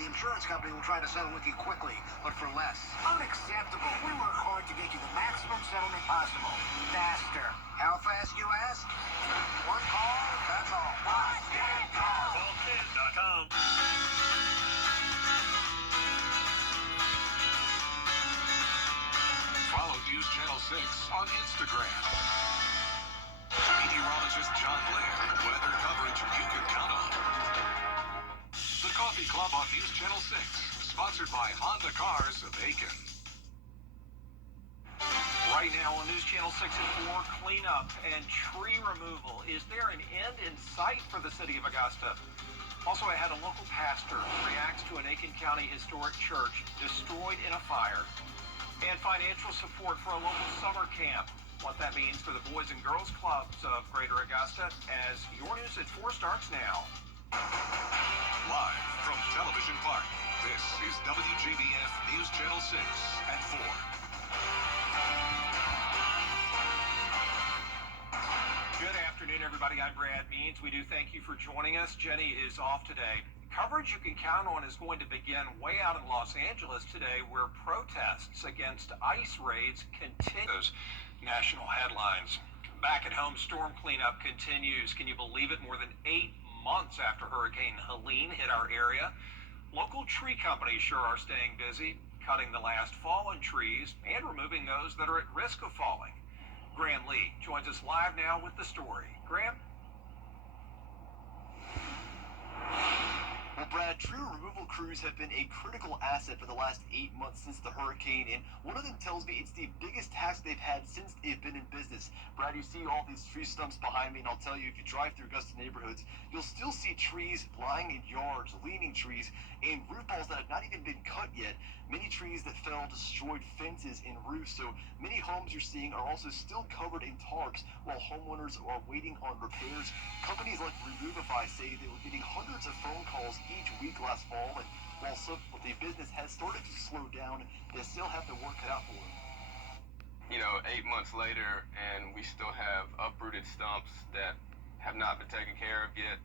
The insurance company will try to settle with you quickly, but for less. Unacceptable. We work hard to get you the maximum settlement possible. Faster. How fast, you ask? One call, that's all. Callkid.com. Follow News Channel 6 on Instagram. Meteorologist John Laird, weather coverage you can count on. The Coffee Club on News Channel 6, sponsored by Honda Cars of Aiken. Right now on News Channel 6 and 4, cleanup and tree removal. Is there an end in sight for the city of Augusta? Also, I had a local pastor reacts to an Aiken County historic church destroyed in a fire. And financial support for a local summer camp. What that means for the Boys and Girls Clubs of Greater Augusta as your News at 4 starts now. Live from Television Park, this is WJBF News Channel 6 at 4. Good afternoon, everybody. I'm Brad Means. We do thank you for joining us. Jenny is off today. Coverage you can count on is going to begin way out in Los Angeles today, where protests against ICE raids continue. Those national headlines. Back at home, storm cleanup continues. Can you believe it? More than 8 months after Hurricane Helene hit our area. Local tree companies sure are staying busy, cutting the last fallen trees and removing those that are at risk of falling. Graham Lee joins us live now with the story. Graham? Well, Brad, tree removal crews have been a critical asset for the last 8 months since the hurricane, and one of them tells me it's the biggest task they've had since they've been in business. Brad, you see all these tree stumps behind me, and I'll tell you, if you drive through Augusta neighborhoods, you'll still see trees lying in yards, leaning trees, and roof balls that have not even been cut yet. Many trees that fell destroyed fences and roofs, so many homes you're seeing are also still covered in tarps while homeowners are waiting on repairs. Companies like Removify say they were getting hundreds of phone calls each week last fall, and while the business has started to slow down, they still have to work it out for them. You know, 8 months later, and we still have uprooted stumps that have not been taken care of yet,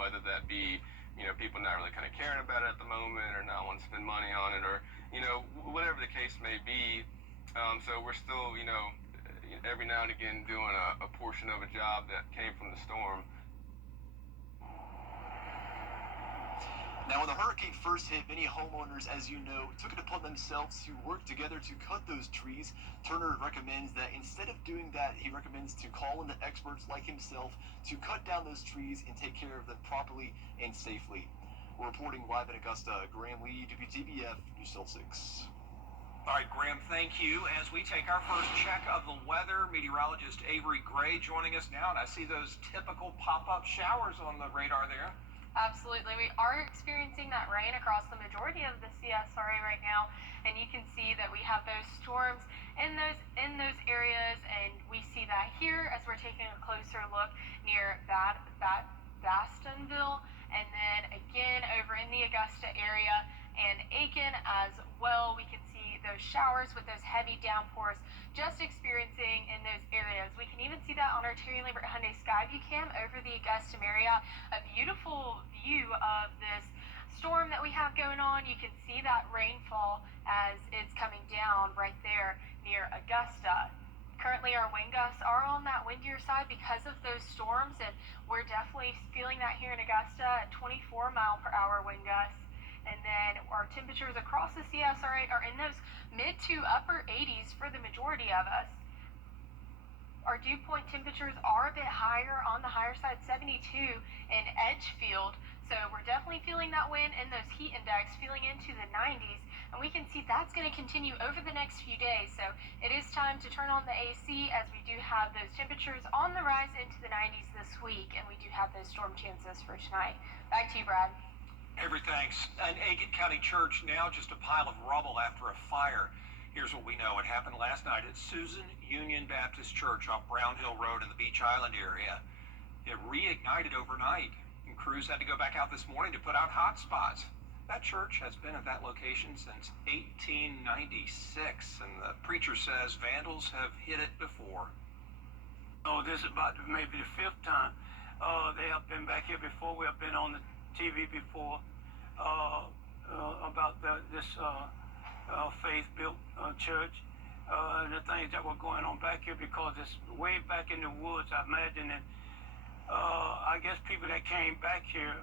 whether that be, you know, people not really kind of caring about it at the moment or not wanting to spend money on it, or, you know, whatever the case may be. So we're still, you know, every now and again doing a portion of a job that came from the storm. Now, when the hurricane first hit, many homeowners, as you know, took it upon themselves to work together to cut those trees. Turner recommends that instead of doing that, he recommends to call in the experts like himself to cut down those trees and take care of them properly and safely. We're reporting live in Augusta. Graham Lee, WJBF, News Channel 6. All right, Graham, thank you. As we take our first check of the weather, meteorologist Avery Gray joining us now, and I see those typical pop-up showers on the radar there. Absolutely. We are experiencing that rain across the majority of the CSRA right now, and you can see that we have those storms in those areas, and we see that here as we're taking a closer look near Bastonville, and then again over in the Augusta area and Aiken as well. We can see those showers with those heavy downpours just experiencing in those areas. We can even see that on our Terry Lambert Hyundai Skyview cam over the Augusta area. A beautiful view of this storm that we have going on. You can see that rainfall as it's coming down right there near Augusta. Currently our wind gusts are on that windier side because of those storms, and we're definitely feeling that here in Augusta at 24-mile-per-hour wind gusts. And then our temperatures across the CSRA are in those mid to upper 80s for the majority of us. Our dew point temperatures are a bit higher, on the higher side, 72 in Edgefield. So we're definitely feeling that wind and those heat index feeling into the 90s. And we can see that's going to continue over the next few days. So it is time to turn on the AC as we do have those temperatures on the rise into the 90s this week. And we do have those storm chances for tonight. Back to you, Brad. Avery, thanks. An Aiken County church now just a pile of rubble after a fire. Here's what we know. It happened last night at Susan Union Baptist Church off Brown Hill Road in the Beach Island area. It reignited overnight, and crews had to go back out this morning to put out hot spots. That church has been at that location since 1896, and the preacher says vandals have hit it before. Oh, this is about maybe the 5th time. They have been back here before. We have been on the TV before. about this faith-built church. The things that were going on back here, because it's way back in the woods, I imagine. And I guess people that came back here,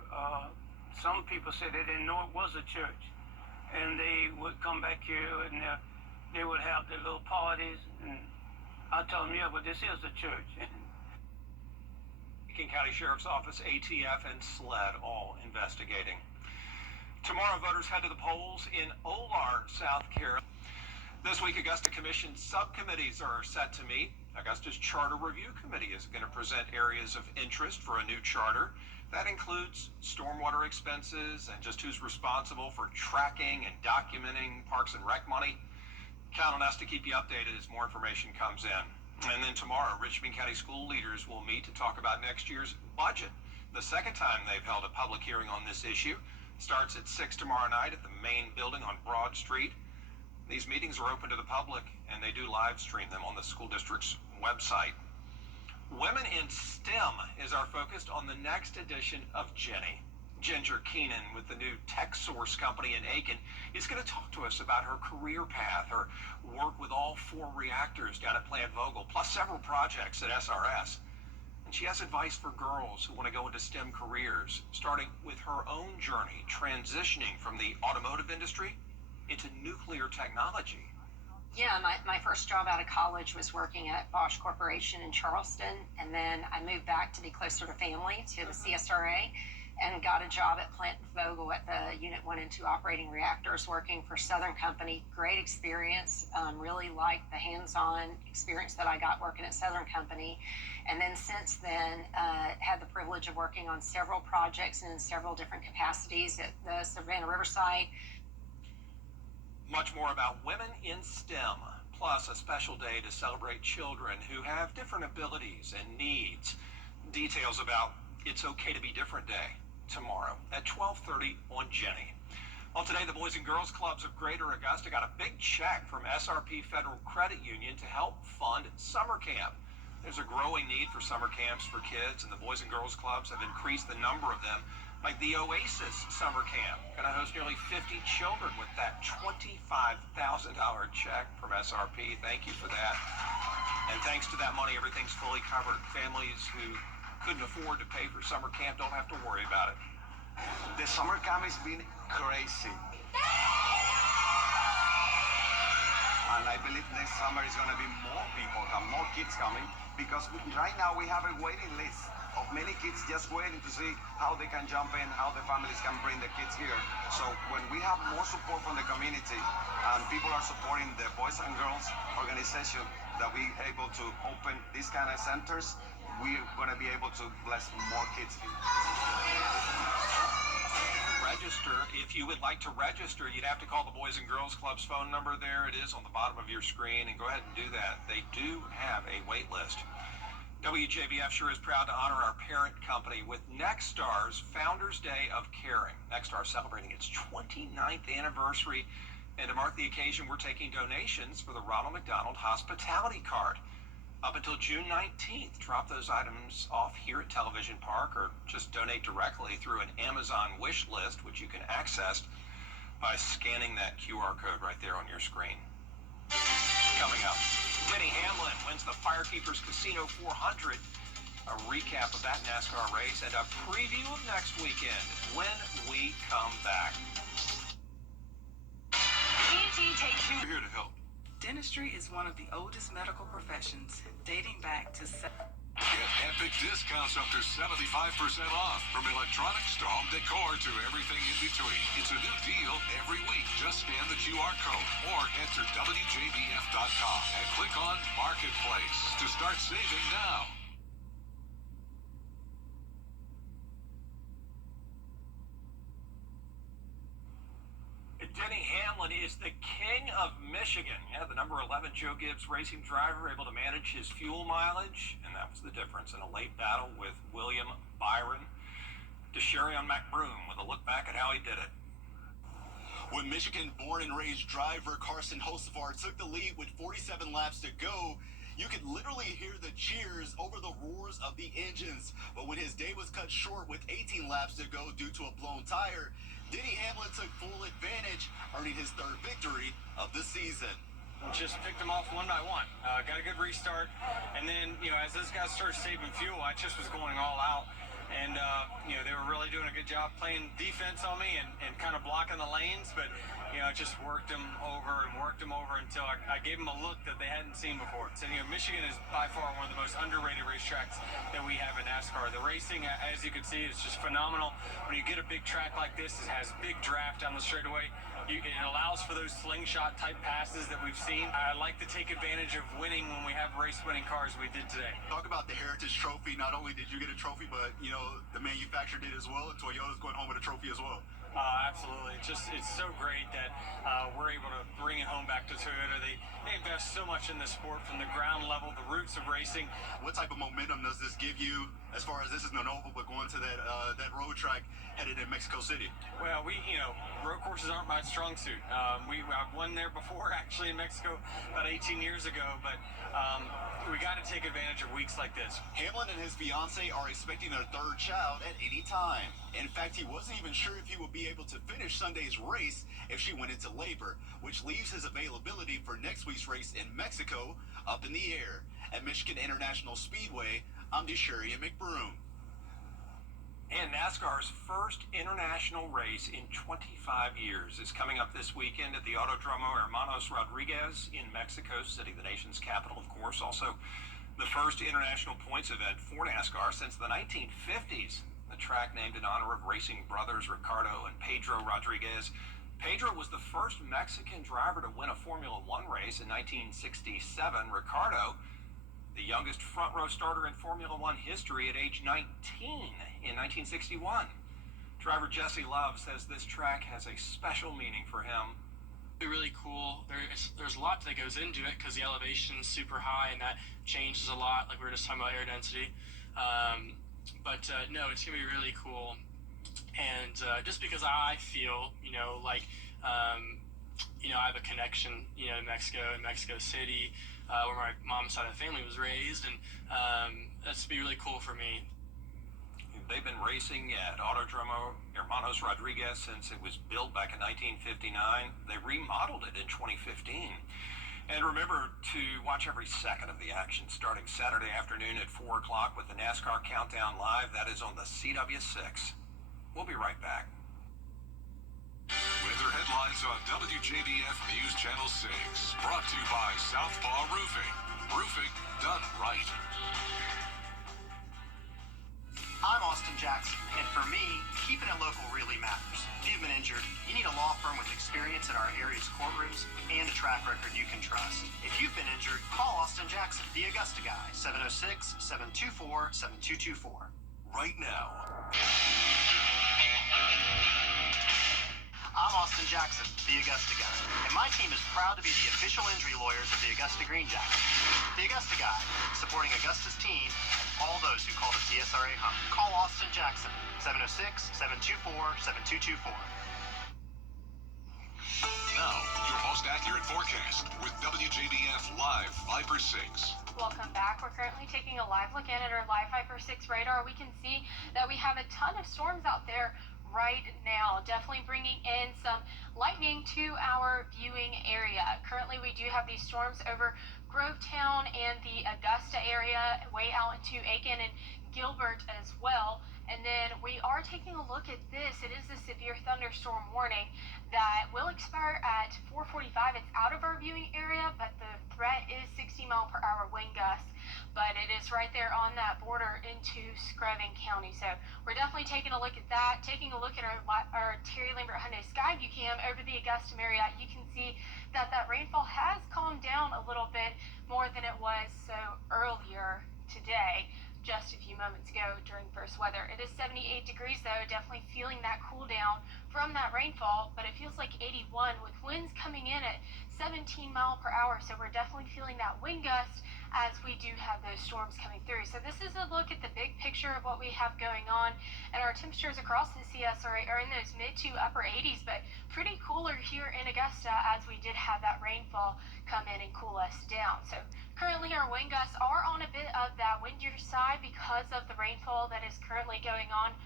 some people said they didn't know it was a church. And they would come back here and they would have their little parties. And I tell them, yeah, but this is a church. King County Sheriff's Office, ATF, and SLED all investigating. Tomorrow, voters head to the polls in Olar, South Carolina. This week, Augusta Commission subcommittees are set to meet. Augusta's Charter Review Committee is going to present areas of interest for a new charter. That includes stormwater expenses and just who's responsible for tracking and documenting Parks and Rec money. Count on us to keep you updated as more information comes in. And then tomorrow, Richmond County school leaders will meet to talk about next year's budget. The second time they've held a public hearing on this issue. Starts at 6 tomorrow night at the main building on Broad Street. These meetings are open to the public, and they do live stream them on the school district's website. Women in STEM is our focus on the next edition of Jenny. Ginger Keenan with the new TechSource company in Aiken is going to talk to us about her career path, her work with all 4 reactors down at Plant Vogtle, plus several projects at SRS. And she has advice for girls who want to go into STEM careers, starting with her own journey, transitioning from the automotive industry into nuclear technology. Yeah, my first job out of college was working at Bosch Corporation in Charleston, and then I moved back to be closer to family, to the CSRA, and got a job at Plant Vogtle at the Unit 1 and 2 operating reactors, working for Southern Company. Great experience. Really liked the hands-on experience that I got working at Southern Company. And then since then, had the privilege of working on several projects in several different capacities at the Savannah Riverside. Much more about women in STEM, plus a special day to celebrate children who have different abilities and needs. Details about It's Okay to Be Different Day tomorrow at 12:30 on Jenny. Well, today the Boys and Girls Clubs of Greater Augusta got a big check from SRP Federal Credit Union to help fund summer camp. There's a growing need for summer camps for kids, and the Boys and Girls Clubs have increased the number of them. Like the Oasis Summer Camp, going to host nearly 50 children with that $25,000 check from SRP. Thank you for that. And thanks to that money, everything's fully covered. Families who couldn't afford to pay for summer camp don't have to worry about it. The summer camp has been crazy. And I believe next summer is going to be more people, more kids coming, because right now we have a waiting list of many kids just waiting to see how they can jump in, how the families can bring the kids here. So when we have more support from the community and people are supporting the Boys and Girls organization that we able to open these kind of centers, we're going to be able to bless more kids. Register. If you would like to register, you'd have to call the Boys and Girls Club's phone number there. It is on the bottom of your screen, and go ahead and do that. They do have a wait list. WJBF sure is proud to honor our parent company with Nexstar's Founders Day of Caring. Nexstar celebrating its 29th anniversary, and to mark the occasion, we're taking donations for the Ronald McDonald Hospitality Card. Up until June 19th, drop those items off here at Television Park or just donate directly through an Amazon wish list, which you can access by scanning that QR code right there on your screen. Coming up, Denny Hamlin wins the Firekeepers Casino 400. A recap of that NASCAR race and a preview of next weekend when we come back. ET takes you. We're here to help. Dentistry is one of the oldest medical professions, dating back to Get epic discounts up to 75% off, from electronics to home decor to everything in between. It's a new deal every week. Just scan the QR code or enter WJBF.com and click on Marketplace to start saving now. Denny Hamlin is the king of Michigan. Yeah, the number 11 Joe Gibbs racing driver able to manage his fuel mileage, and that was the difference in a late battle with William Byron. DeSherion McBroom with a look back at how he did it. When Michigan born and raised driver Carson Hocevar took the lead with 47 laps to go, you could literally hear the cheers over the roars of the engines. But when his day was cut short with 18 laps to go due to a blown tire, Denny Hamlin took full advantage, earning his third victory of the season. Just picked them off one by one. Got a good restart, and then as those guys started saving fuel, I just was going all out, and they were really doing a good job playing defense on me and kind of blocking the lanes, but just worked them over until I gave them a look that they hadn't seen before. So Michigan is by far one of the most underrated racetracks that we have in NASCAR. The racing, as you can see, is just phenomenal. When you get a big track like this, it has big draft down the straightaway. It allows for those slingshot type passes that we've seen. I like to take advantage of winning when we have race winning cars we did today. Talk about the Heritage Trophy. Not only did you get a trophy, but the manufacturer did as well. Toyota's going home with a trophy as well. Absolutely. It's so great that we're able to bring it home back to Toyota. They invest so much in the sport from the ground level, the roots of racing. What type of momentum does this give you as far as this is an oval, but going to that road track headed in Mexico City? Well, road courses aren't my strong suit. I've won there before, actually, in Mexico about 18 years ago, but we got to take advantage of weeks like this. Hamlin and his fiance are expecting their third child at any time. In fact, he wasn't even sure if he would be able to finish Sunday's race if she went into labor, which leaves his availability for next week's race in Mexico up in the air. At Michigan International Speedway, I'm Desharia McBroom. And NASCAR's first international race in 25 years is coming up this weekend at the Autodromo Hermanos Rodriguez in Mexico City, the nation's capital, of course. Also, the first international points event for NASCAR since the 1950s. The track named in honor of racing brothers Ricardo and Pedro Rodriguez. Pedro was the first Mexican driver to win a Formula One race in 1967. Ricardo, the youngest front row starter in Formula One history at age 19 in 1961. Driver Jesse Love says this track has a special meaning for him. Really cool. There's a lot that goes into it because the elevation's super high and that changes a lot, like we were just talking about air density. No, it's gonna be really cool. And just because I feel, I have a connection, in Mexico City, where my mom's side of the family was raised, and that's be really cool for me. They've been racing at Autodromo Hermanos Rodriguez since it was built back in 1959. They remodeled it in 2015. And remember to watch every second of the action starting Saturday afternoon at 4 o'clock with the NASCAR Countdown Live. That is on the CW6. We'll be right back. Weather headlines on WJBF News Channel 6. Brought to you by Southpaw Roofing. Roofing done right. I'm Austin Jackson, and for me, keeping it local really matters. If you've been injured, you need a law firm with experience in our area's courtrooms and a track record you can trust. If you've been injured, call Austin Jackson, the Augusta Guy, 706-724-7224. Right now. I'm Austin Jackson, the Augusta Guy, and my team is proud to be the official injury lawyers of the Augusta Green Jackets. The Augusta Guy, supporting Augusta's team and all those who call the CSRA home. Call Austin Jackson, 706-724-7224. Now, your most accurate forecast with WJBF Live Viper 6. Welcome back. We're currently taking a live look in at our live Viper 6 radar. We can see that we have a ton of storms out there right now, definitely bringing in some lightning to our viewing area. Currently, we do have these storms over Grovetown and the Augusta area, way out into Aiken and Gilbert as well. And then we are taking a look at this. It is a severe thunderstorm warning that will expire at 4:45. It's out of our viewing area, but the threat is 60-mile-per-hour wind gusts. But it is right there on that border into Screven County. So we're definitely taking a look at that. Taking a look at our Terry Lambert Hyundai Skyview cam over the Augusta Marriott. You can see that rainfall has calmed down a little bit more than it was earlier today, just a few moments ago during first weather. It is 78 degrees though, definitely feeling that cool down from that rainfall, but it feels like 81 with winds coming in at 17 miles per hour. So we're definitely feeling that wind gust as we do have those storms coming through. So this is a look at the big picture of what we have going on, and our temperatures across the CSRA are in those mid to upper 80s, but pretty cooler here in Augusta as we did have that rainfall come in and cool us down. So currently our wind gusts are on a bit of that windier side because of the rainfall that is currently going on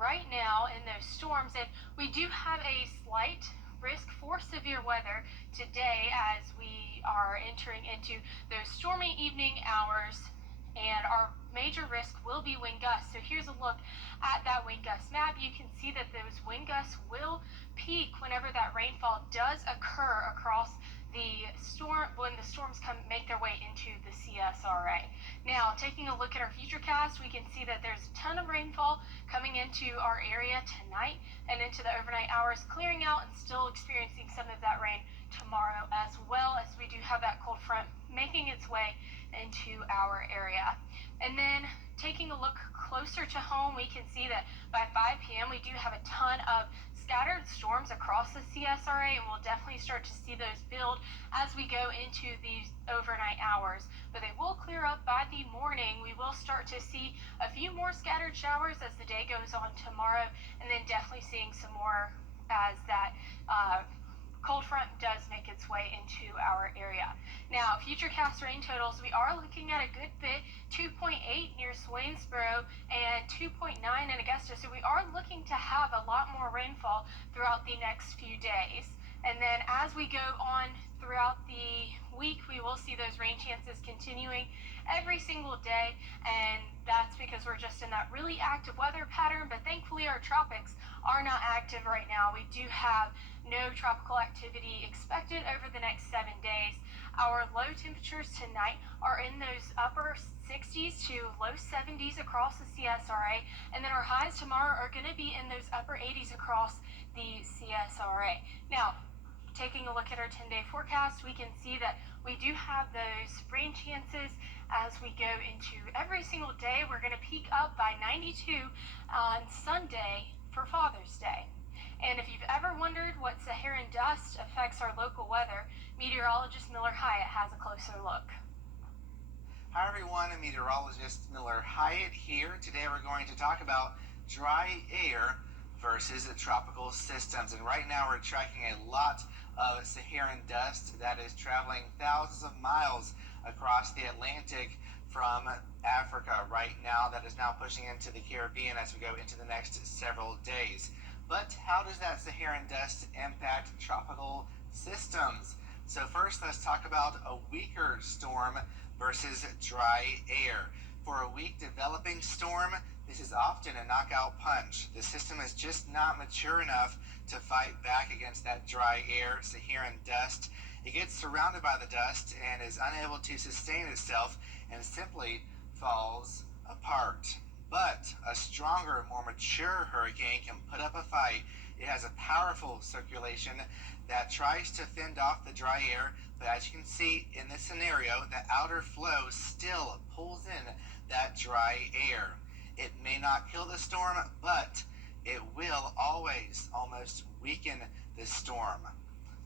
right now in those storms, and we do have a slight risk for severe weather today as we are entering into those stormy evening hours, and our major risk will be wind gusts. So here's a look at that wind gust map. You can see that those wind gusts will peak whenever that rainfall does occur across the storm, when the storms make their way into the CSRA. Now, taking a look at our futurecast, we can see that there's a ton of rainfall coming into our area tonight and into the overnight hours, clearing out and still experiencing some of that rain tomorrow, as well as we do have that cold front making its way into our area. And then taking a look closer to home, we can see that by 5 p.m. we do have a ton of scattered storms across the CSRA, and we'll definitely start to see those build as we go into these overnight hours. But they will clear up by the morning. We will start to see a few more scattered showers as the day goes on tomorrow, and then definitely seeing some more as that cold front does make its way into our area. Now, futurecast rain totals, we are looking at a good bit, 2.8 near Swainsboro and 2.9 in Augusta. So we are looking to have a lot more rainfall throughout the next few days. And then as we go on throughout the week, we will see those rain chances continuing every single day, and that's because we're just in that really active weather pattern. But thankfully our tropics are not active right now. We do have no tropical activity expected over the next 7 days. Our low temperatures tonight are in those upper 60s to low 70s across the CSRA, and then our highs tomorrow are going to be in those upper 80s across the CSRA. Now, taking a look at our 10-day forecast, we can see that we do have those rain chances as we go into every single day. We're going to peak up by 92 on Sunday for Father's Day. And if you've ever wondered what Saharan dust affects our local weather, meteorologist Miller Hyatt has a closer look. Hi everyone, I'm meteorologist Miller Hyatt here. Today we're going to talk about dry air versus tropical systems. And right now we're tracking a lot of Saharan dust that is traveling thousands of miles across the Atlantic from Africa right now, that is now pushing into the Caribbean as we go into the next several days. But how does that Saharan dust impact tropical systems? So first, let's talk about a weaker storm versus dry air. For a weak developing storm, this is often a knockout punch. The system is just not mature enough to fight back against that dry air, Saharan dust. It gets surrounded by the dust and is unable to sustain itself and simply falls apart. But a stronger, more mature hurricane can put up a fight. It has a powerful circulation that tries to fend off the dry air, but as you can see in this scenario, the outer flow still pulls in that dry air. It may not kill the storm, but it will always almost weaken the storm.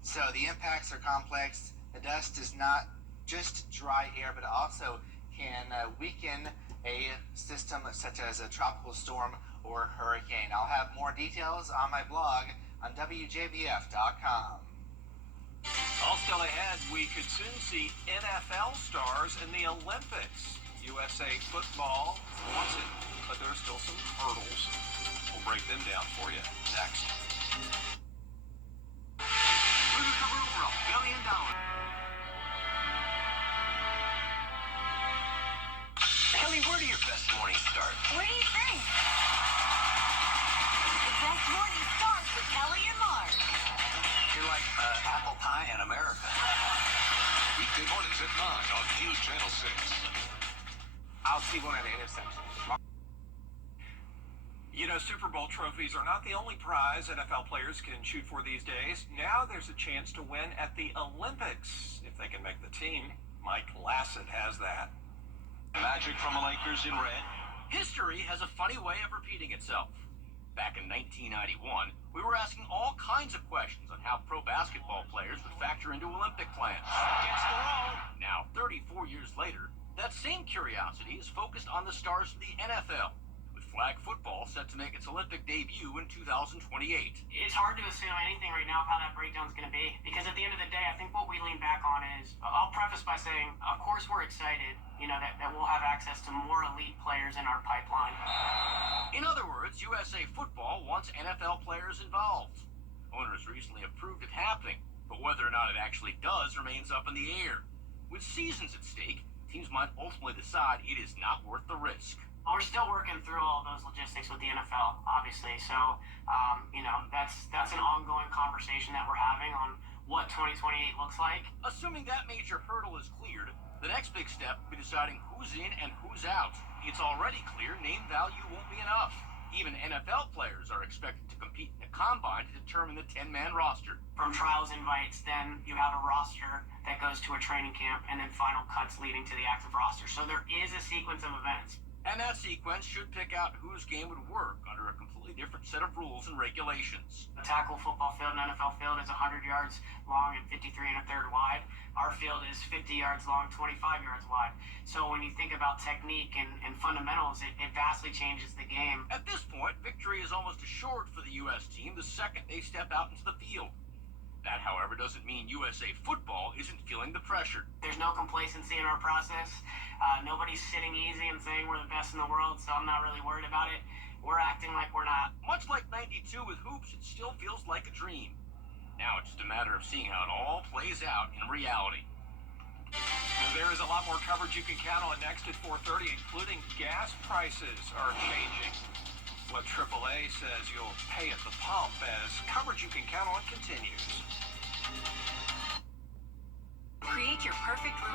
So the impacts are complex. The dust is not just dry air, but it also can weaken a system such as a tropical storm or hurricane. I'll have more details on my blog on WJBF.com. All still ahead, we could soon see NFL stars in the Olympics. USA football wants it, but there are still some hurdles. We'll break them down for you next. Who's the room for $1 billion? Kelly, where do your best mornings start? What do you think? The best morning starts with Kelly and Mark. You're like apple pie in America. Weekday mornings at 9 on News Channel 6. I'll see one at the intersection. You know, Super Bowl trophies are not the only prize NFL players can shoot for these days. Now there's a chance to win at the Olympics if they can make the team. Mike Lassett has that. Magic from the Lakers in red. History has a funny way of repeating itself. Back in 1991, we were asking all kinds of questions on how pro basketball players would factor into Olympic plans. Against the wall. Now, 34 years later, that same curiosity is focused on the stars of the NFL, with flag football set to make its Olympic debut in 2028. It's hard to assume anything right now of how that breakdown is going to be, because at the end of the day, I think what we lean back on is, I'll preface by saying, of course we're excited, that we'll have access to more elite players in our pipeline. In other words, USA USA Football wants NFL players involved. Owners recently approved it happening, but whether or not it actually does remains up in the air. With seasons at stake, teams might ultimately decide it is not worth the risk. We're still working through all those logistics with the NFL, obviously. So, that's an ongoing conversation that we're having on what 2028 looks like. Assuming that major hurdle is cleared, the next big step will be deciding who's in and who's out. It's already clear name value won't be enough. Even NFL players are expected to compete in a combine to determine the 10-man roster. From trials invites, then you have a roster that goes to a training camp, and then final cuts leading to the active roster. So there is a sequence of events. And that sequence should pick out whose game would work under a completely different set of rules and regulations. A tackle football field, an NFL field, is 100 yards long and 53 1/3 wide. Our field is 50 yards long, 25 yards wide. So when you think about technique and fundamentals, it vastly changes the game. At this point, victory is almost assured for the U.S. team the second they step out into the field. That, however, doesn't mean USA Football isn't feeling the pressure. There's no complacency in our process. Nobody's sitting easy and saying we're the best in the world, so I'm not really worried about it. We're acting like we're not. Much like 92 with hoops, it still feels like a dream. Now it's just a matter of seeing how it all plays out in reality. Well, there is a lot more coverage you can count on next at 4:30, including gas prices are changing. What AAA says you'll pay at the pump as coverage you can count on continues. Create your perfect room